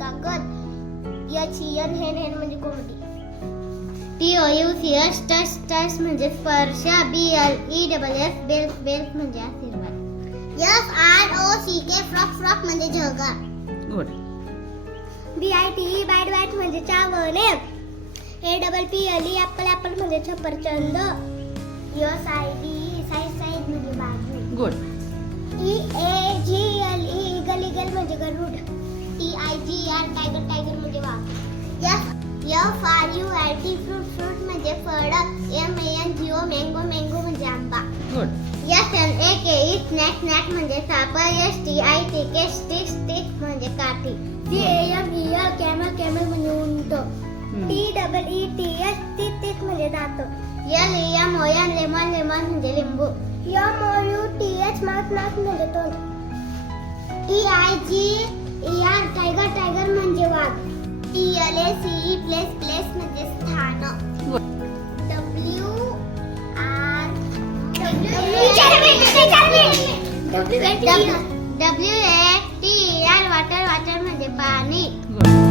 कागद. HEN हेन म्हणजे कोंबडी. TOUCH म्हणजे स्पर्श. BLESS बेल्स म्हणजे आशीर्वाद. FROCK फ्रॉक म्हणजे झगा. गुड. BITE बाईट म्हणजे चावणे. APPLE ऍपल म्हणजे सफरचंद. SIDE साईड म्हणजे बाजू. गुड. EAGLE ईगल म्हणजे गरुड. TIGR टायगर म्हणजे वाघ. FRUIT फ्रूट म्हणजे फळ. MANGO मँगो म्हणजे आंबा. गुड. SNAKE स्नॅक म्हणजे साप. STICK स्टिक म्हणजे काठी. CAMEL कॅमल म्हणजे उंट. TEETH तीत म्हणजे दात. LEMON लेमन म्हणजे लिंबू. MOUTH माउथ म्हणजे तोंड. TIGER टायगर म्हणजे वाघ. PLACE प्लेस म्हणजे स्थान. WATER वाटर म्हणजे पाणी. गुड.